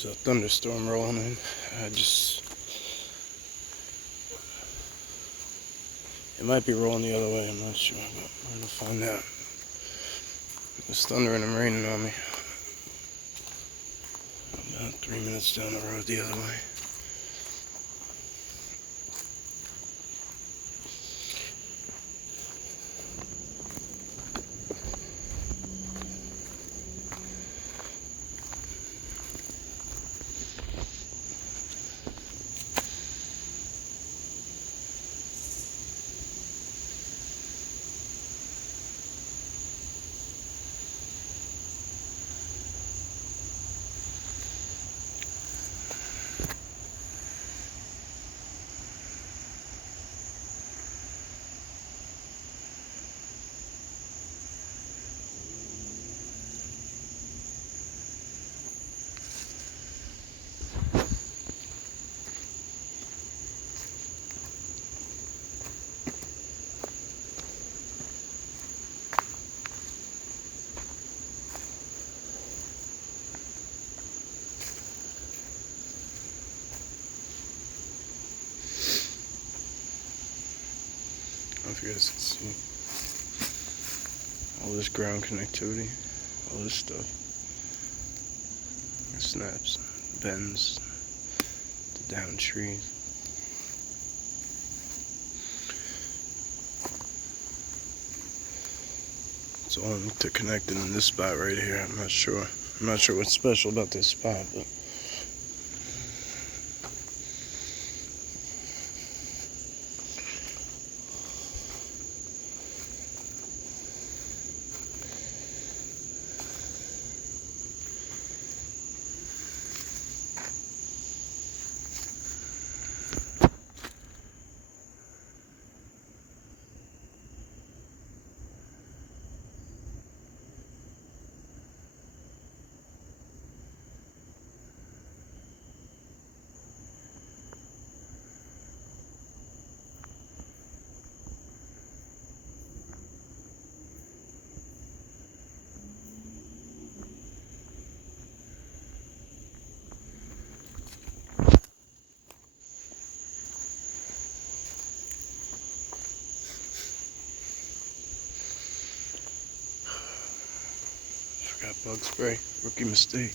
There's a thunderstorm rolling in. It might be rolling the other way, I'm not sure, but we're gonna find out. There's thundering and raining on me. About 3 minutes down the road the other way. I don't know if you guys can see all this ground connectivity, all this stuff. It snaps, bends, the down trees. It's all interconnected in this spot right here. I'm not sure what's special about this spot, but forgot bug spray. Rookie mistake.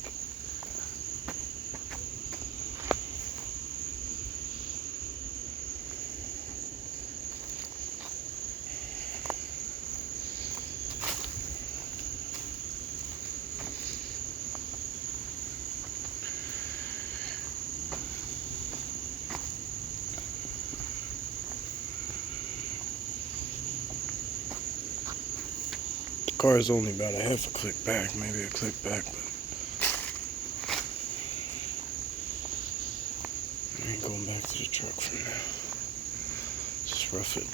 The car is only about a half a click back, maybe a click back, but I ain't going back to the truck for now. Just rough it.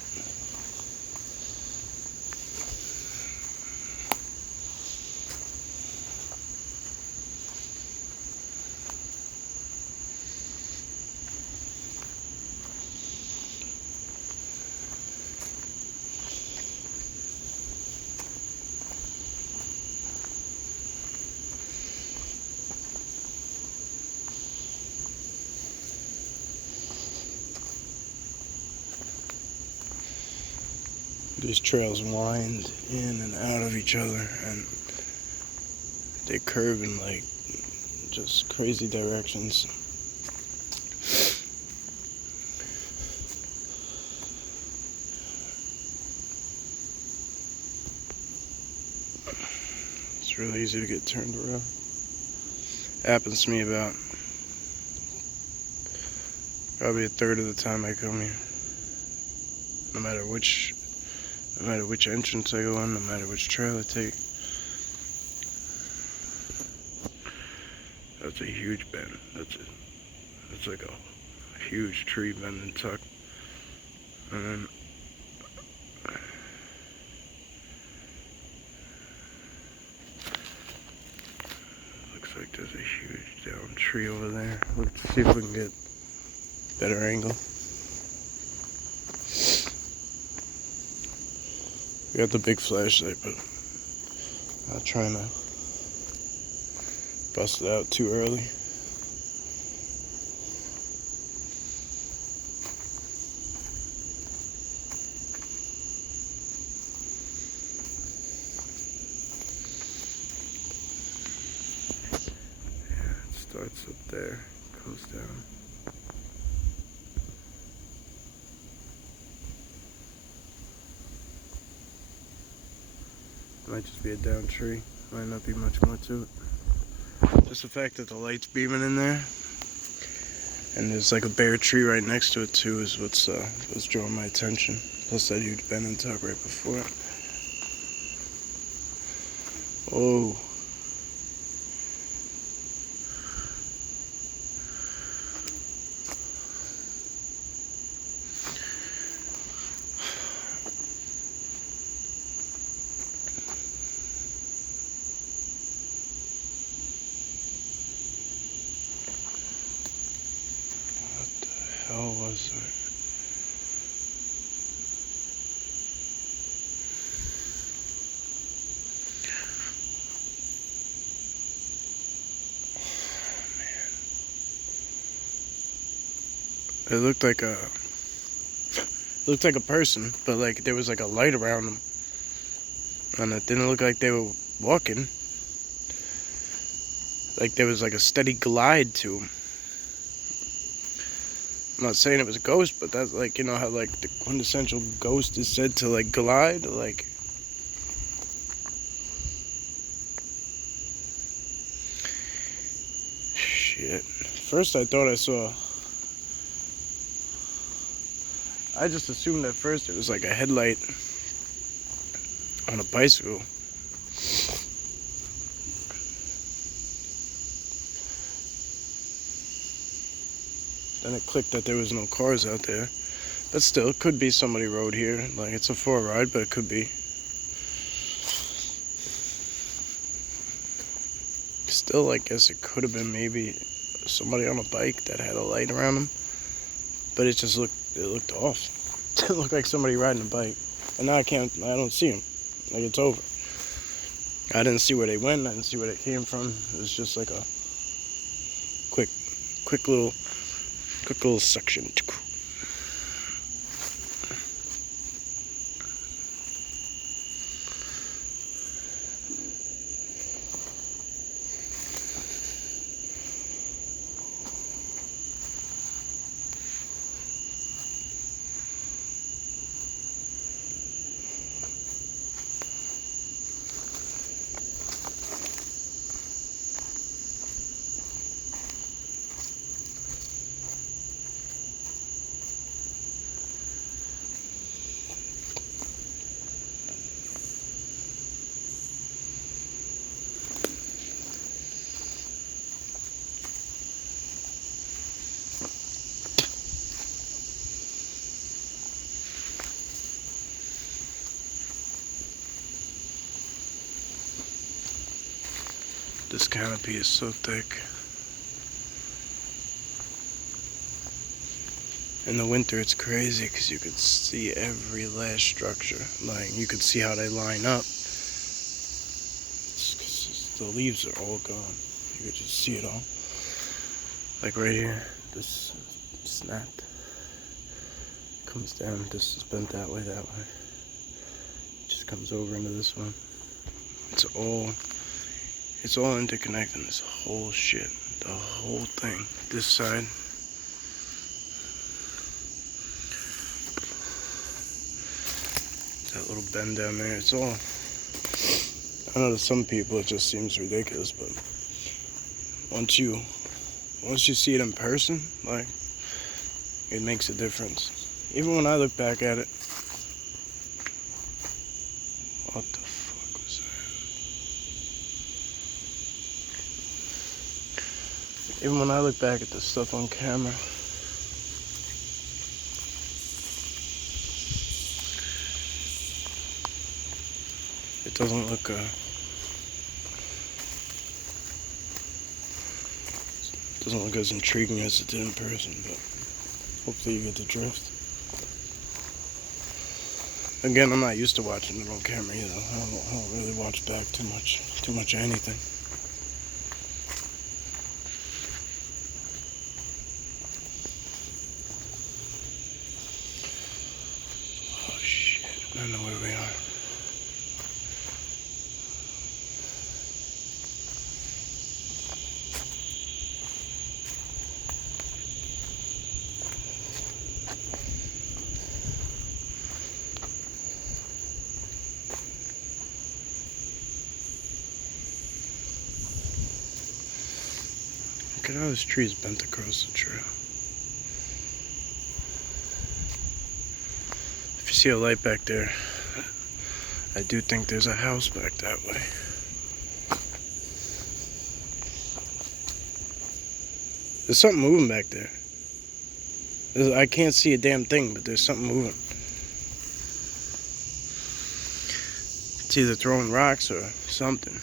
These trails wind in and out of each other, and they curve in like just crazy directions. It's really easy to get turned around. Happens to me about probably a third of the time I come here. No matter which entrance I go in, no matter which trail I take. That's a huge bend. That's like a huge tree bend and tuck. And then looks like there's a huge down tree over there. Let's see if we can get a better angle. We got the big flashlight, but I'm not trying to bust it out too early. Starts up there, goes down. Might just be a down tree. Might not be much more to it. Just the fact that the light's beaming in there, and there's like a bare tree right next to it too, is what's drawing my attention. Plus that huge bend and tuck right before it. Oh. Hell was it? It looked like a person, but like there was like a light around them, and it didn't look like they were walking. Like there was like a steady glide to them. I'm not saying it was a ghost, but that's like, you know how like the quintessential ghost is said to like glide, like. Shit. First I thought I saw. I just assumed at first it was like a headlight on a bicycle. Then it clicked that there was no cars out there. But still, it could be somebody rode here. Like, it's a 4 ride, but it could be. Still, I guess it could have been maybe somebody on a bike that had a light around them. But it just looked off. It looked like somebody riding a bike. And now I don't see them. Like, it's over. I didn't see where they went. I didn't see where they came from. It was just like a quick little suction. This canopy is so thick. In the winter it's crazy because you could see every last structure. Like, you could see how they line up. The leaves are all gone. You could just see it all. Like right here, this snapped. Comes down, this is bent that way. Just comes over into this one. It's all interconnected, this whole shit. The whole thing. This side. That little bend down there. It's all. I know to some people it just seems ridiculous, but once you see it in person, like, it makes a difference. Even when I look back at it. What the fuck was that? Even when I look back at the stuff on camera, it doesn't look as intriguing as it did in person, but hopefully you get the drift. Again, I'm not used to watching it on camera either. I don't really watch back too much of anything. Oh shit, I don't know where we are. Look at how this tree is bent across the trail. If you see a light back there, I do think there's a house back that way. There's something moving back there. I can't see a damn thing, but there's something moving. It's either throwing rocks or something.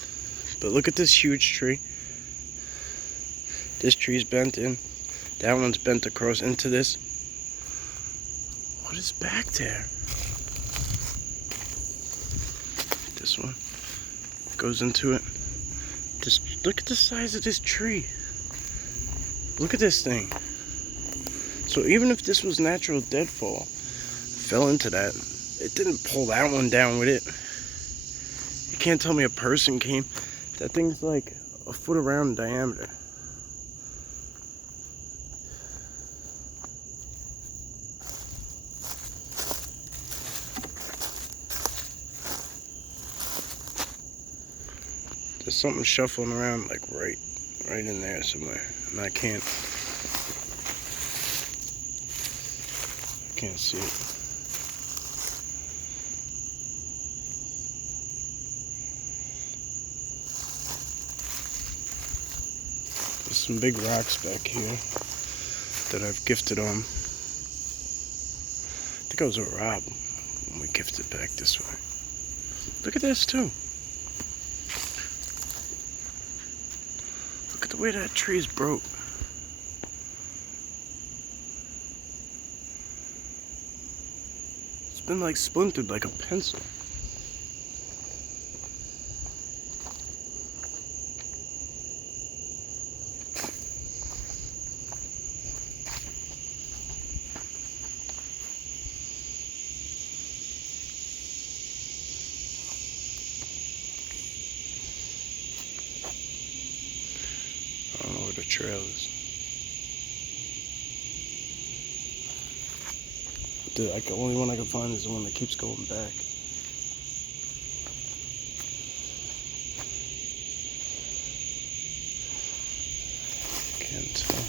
But look at this huge tree. This tree's bent in. That one's bent across into this. What is back there? This one goes into it. Just look at the size of this tree. Look at this thing. So even if this was natural deadfall, fell into that, it didn't pull that one down with it. You can't tell me a person came. That thing's like a foot around in diameter. There's something shuffling around like right in there somewhere, and I can't see it. There's some big rocks back here that I've gifted on. I think I was with Rob when we gifted back this way. Look at this too. Look at the way that tree's broke. It's been like splintered like a pencil. I don't know where the trail is. The only one I can find is the one that keeps going back. Can't tell.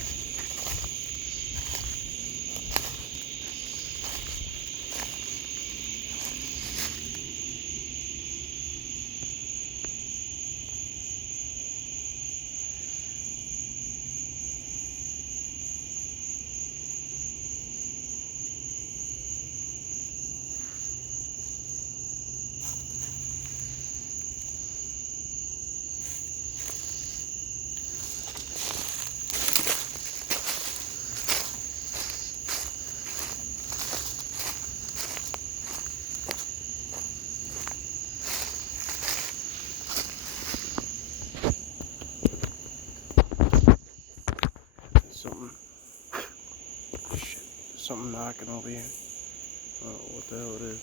Something knocking over here. I don't know what the hell it is.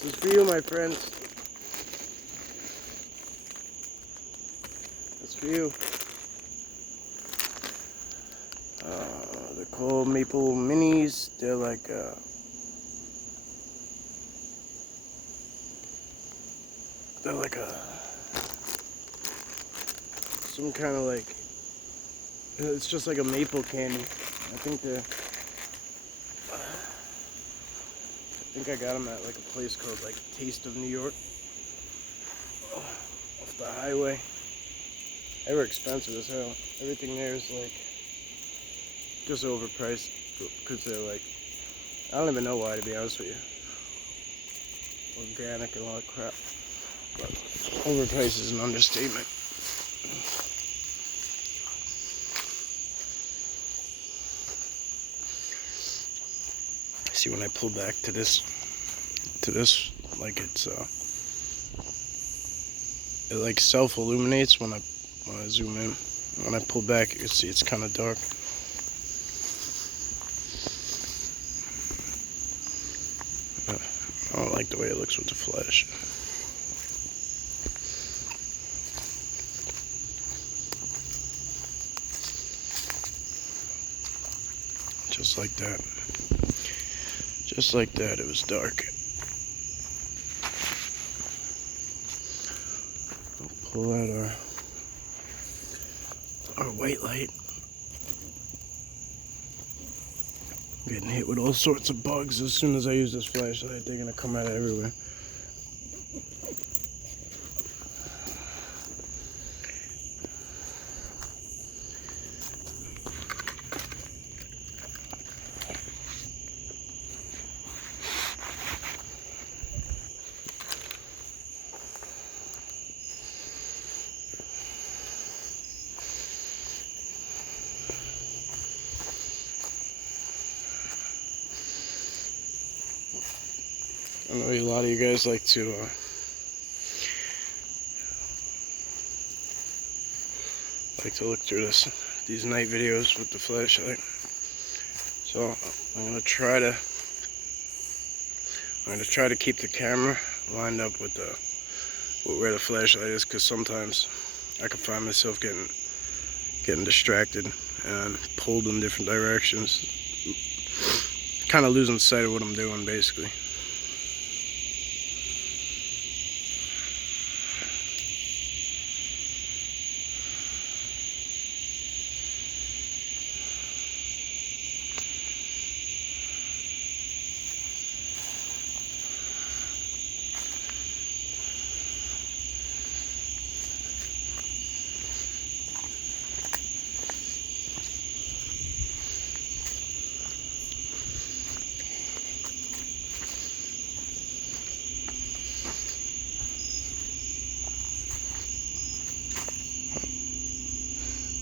This is for you, my friends. For you. They're called maple minis. They're like some kind of like, it's just like a maple candy. I think I got them at like a place called like Taste of New York off the highway. They were expensive as hell. Everything there is like just overpriced because they're like, I don't even know why, to be honest with you. Organic and all that crap. But overpriced is an understatement. See, when I pull back to this, like it like self-illuminates when I zoom in. When I pull back, you can see it's kind of dark. I don't like the way it looks with the flash. Just like that. Just like that, it was dark. I'll pull out our white light. I'm getting hit with all sorts of bugs as soon as I use this flashlight. They're gonna come out of everywhere. I know a lot of you guys like to look through these night videos with the flashlight. So I'm gonna try to keep the camera lined up with where the flashlight is, because sometimes I can find myself getting distracted and pulled in different directions, kind of losing sight of what I'm doing basically.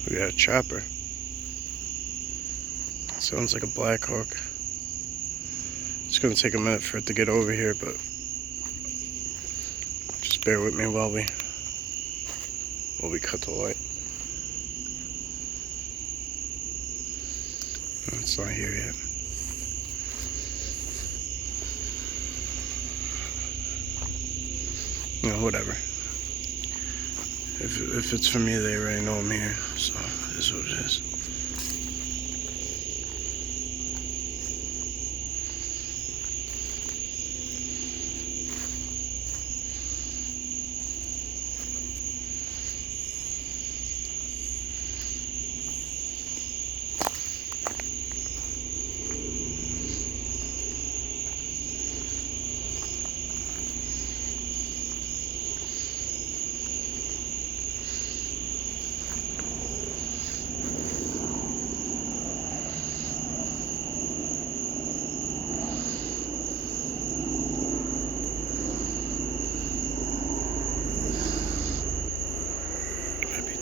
We got a chopper. Sounds like a Black Hawk. It's gonna take a minute for it to get over here, but just bear with me while we cut the light. It's not here yet. No, whatever. If it's for me, they already know I'm here, so it is what it is.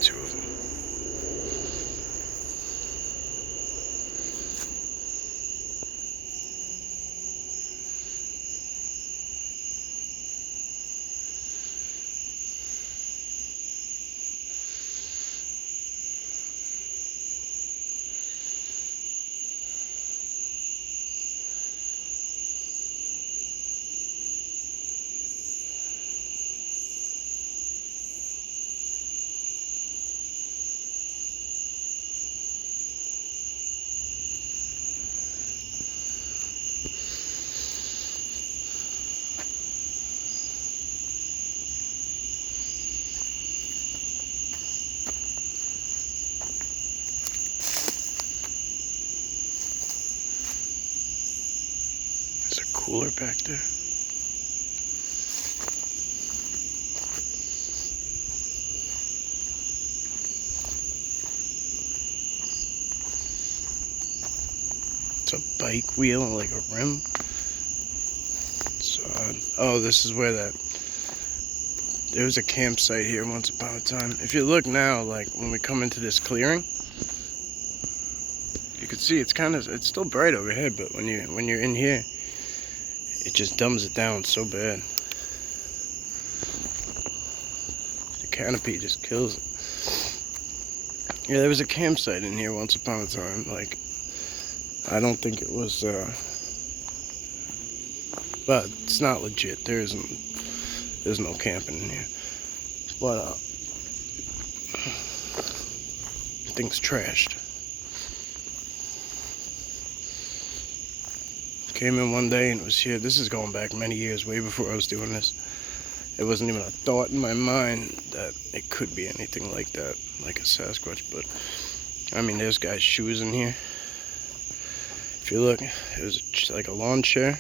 Two of them. There's a cooler back there. It's a bike wheel, like a rim. It's odd. Oh, this is where there was a campsite here once upon a time. If you look now, like when we come into this clearing, you can see it's still bright overhead, but when you're in here, it just dumbs it down so bad. The canopy just kills it. Yeah, there was a campsite in here once upon a time. Like, I don't think it was But it's not legit. There's no camping in here. But thing's trashed. Came in one day and it was here. This is going back many years, way before I was doing this. It wasn't even a thought in my mind that it could be anything like that, like a Sasquatch. But I mean, there's guys' shoes in here. If you look, it was like a lawn chair.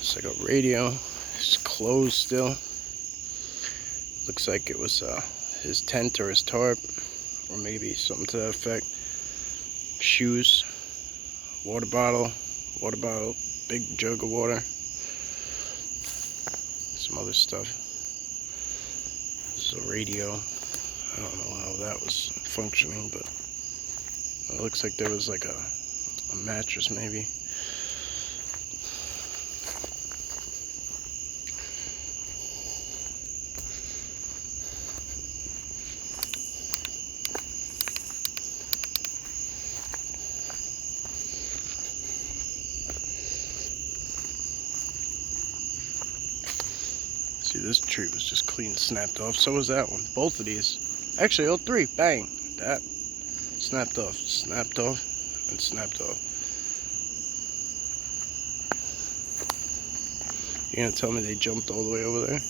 It's like a radio. It's closed still. Looks like it was his tent or his tarp, or maybe something to that effect. Shoes, water bottle, big jug of water, some other stuff. This is a radio. I don't know how that was functioning, but it looks like there was like a mattress maybe. See, this tree was just clean snapped off. So was that one. Both of these. Actually, all three. Bang. That. Snapped off. Snapped off. And snapped off. You gonna tell me they jumped all the way over there?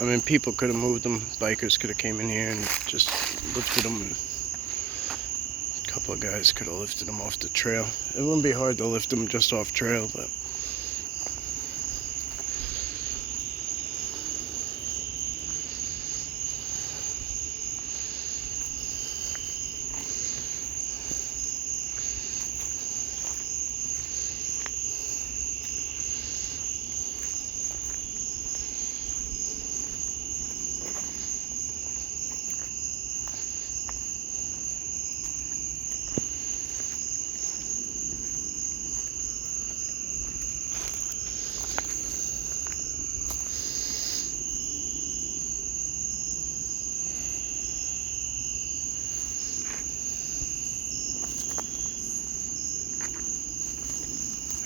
I mean, people could have moved them. Bikers could have came in here and just lifted them. And a couple of guys could have lifted them off the trail. It wouldn't be hard to lift them just off trail, but...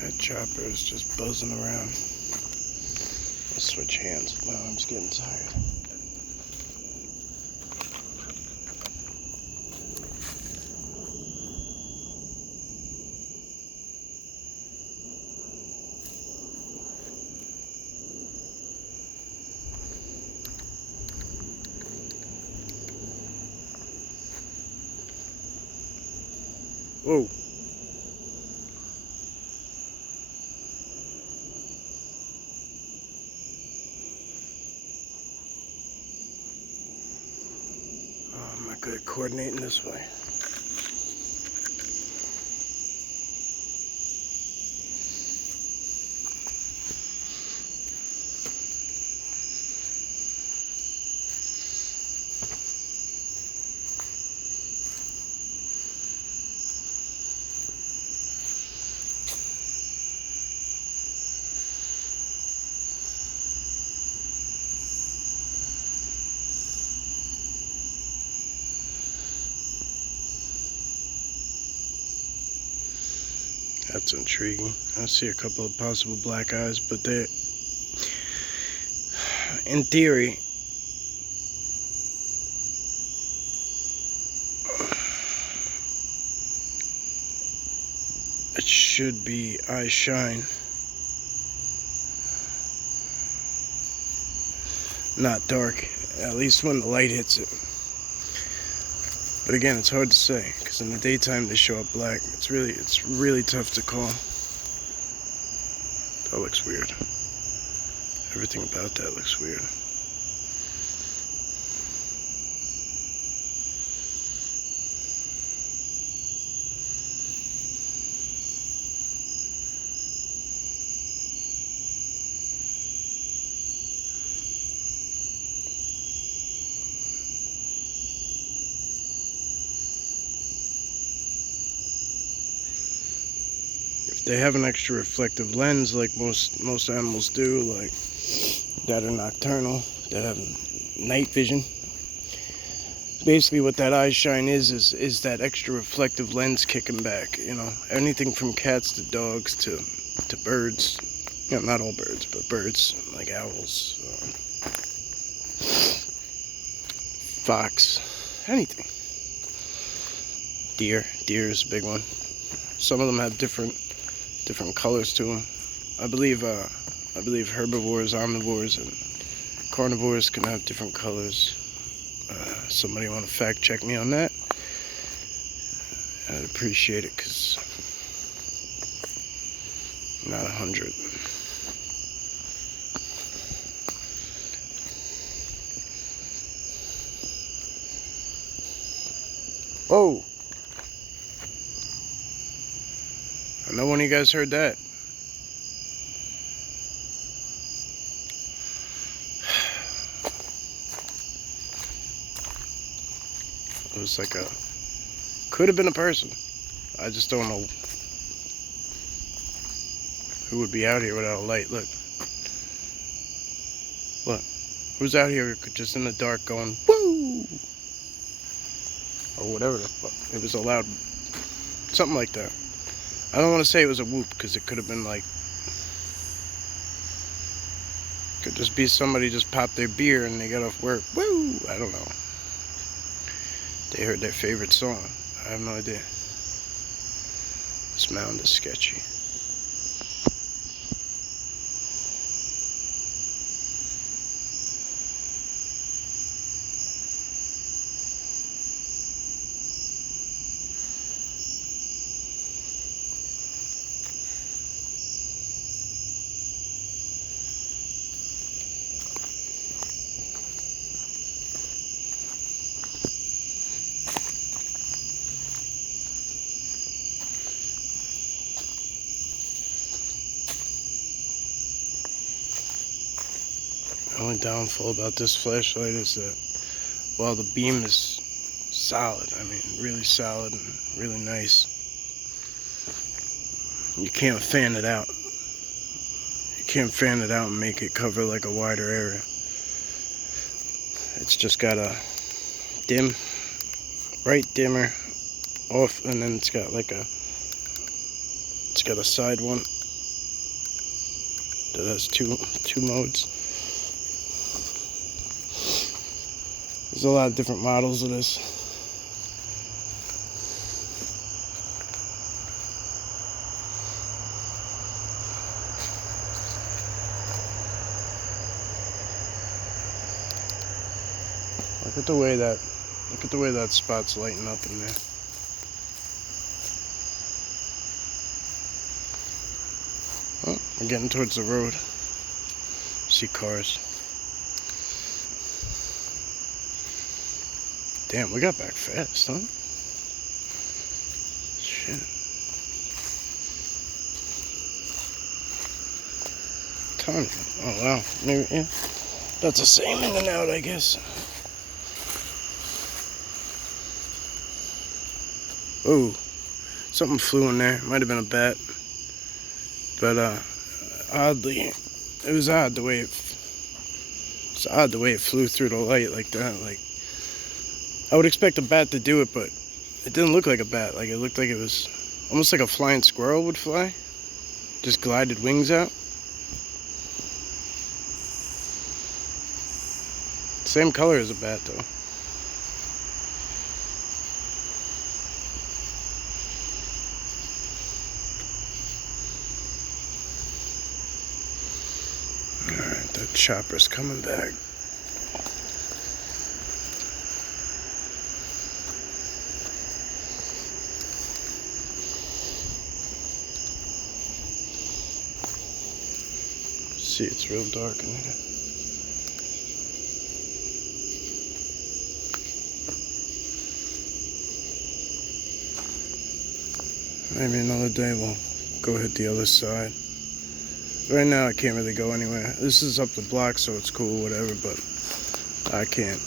That chopper is just buzzing around. I'll switch hands. My arm's getting tired. Whoa. I'm not good at coordinating this way. That's intriguing. I see a couple of possible black eyes, but they're, in theory, it should be eye shine, not dark, at least when the light hits it. But again, it's hard to say, because in the daytime they show up black. It's really tough to call. That looks weird. Everything about that looks weird. They have an extra reflective lens like most animals do, like that are nocturnal, that have night vision. basically what that eye shine is that extra reflective lens kicking back. You know, anything from cats to dogs to birds. You know, not all birds, but birds like owls, fox, anything. Deer is a big one. Some of them have different colors to them. I believe herbivores, omnivores, and carnivores can have different colors. Somebody want to fact check me on that? I'd appreciate it, because I'm not 100. Oh! I know one of you guys heard that. It was like could have been a person. I just don't know who would be out here without a light. Look. Who's out here just in the dark going, woo! Or whatever the fuck. It was a loud, something like that. I don't want to say it was a whoop, because it could have been like, could just be somebody just popped their beer and they got off work. Woo! I don't know. They heard their favorite song. I have no idea. This mound is sketchy. The only downfall about this flashlight is that while the beam is solid, I mean really solid and really nice, you can't fan it out. You can't fan it out and make it cover like a wider area. It's just got a dim, bright dimmer, off, and then it's got like it's got a side one that has two modes. There's a lot of different models of this. Look at the way that spot's lighting up in there. Oh, we're getting towards the road. See cars. Damn, we got back fast, huh? Shit. Tony. Oh, wow. Maybe, yeah. That's the same in and out, I guess. Oh, something flew in there. Might have been a bat. But, oddly, it was odd the way it flew through the light like that. Like, I would expect a bat to do it, but it didn't look like a bat. Like, it looked like it was almost like a flying squirrel would fly. Just glided wings out. Same color as a bat, though. Alright, that chopper's coming back. See, it's real dark in here. Maybe another day we'll go hit the other side. Right now I can't really go anywhere. This is up the block, so it's cool, whatever, but I can't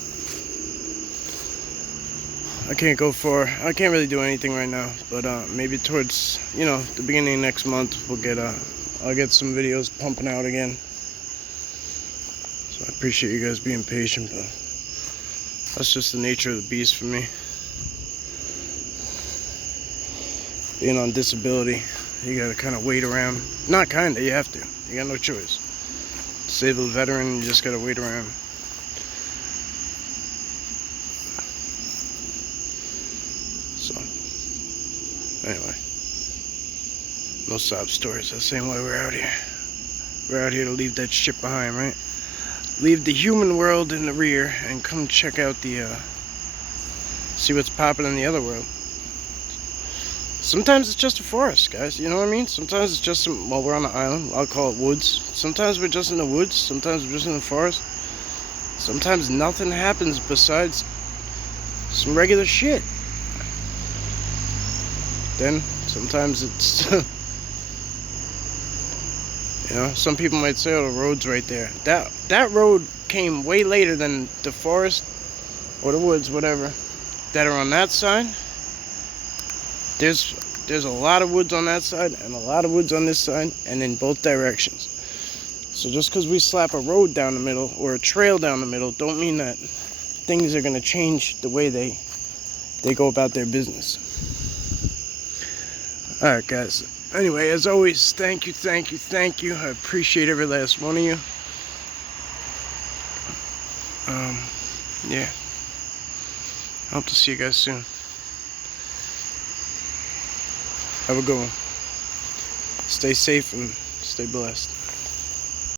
go far. I can't really do anything right now, but maybe towards, the beginning of next month I'll get some videos pumping out again. So I appreciate you guys being patient, but That's just the nature of the beast for me. Being on disability, you gotta kind of wait around. Not kinda, you have to. You got no choice. Disabled veteran, you just gotta wait around. So, anyway. No sob stories. That's the same way we're out here. We're out here to leave that shit behind, right? Leave the human world in the rear and come check out the, see what's popping in the other world. Sometimes it's just a forest, guys. You know what I mean? Sometimes it's just well, we're on an island. I'll call it woods. Sometimes we're just in the woods. Sometimes we're just in the forest. Sometimes nothing happens besides some regular shit. Then sometimes it's, you know, some people might say, "Oh, the road's right there." That road came way later than the forest or the woods, whatever, that are on that side. There's a lot of woods on that side and a lot of woods on this side, and in both directions. So just because we slap a road down the middle or a trail down the middle, don't mean that things are going to change the way they go about their business. Alright, guys. Anyway, as always, thank you. I appreciate every last one of you. Yeah. I hope to see you guys soon. Have a good one. Stay safe and stay blessed.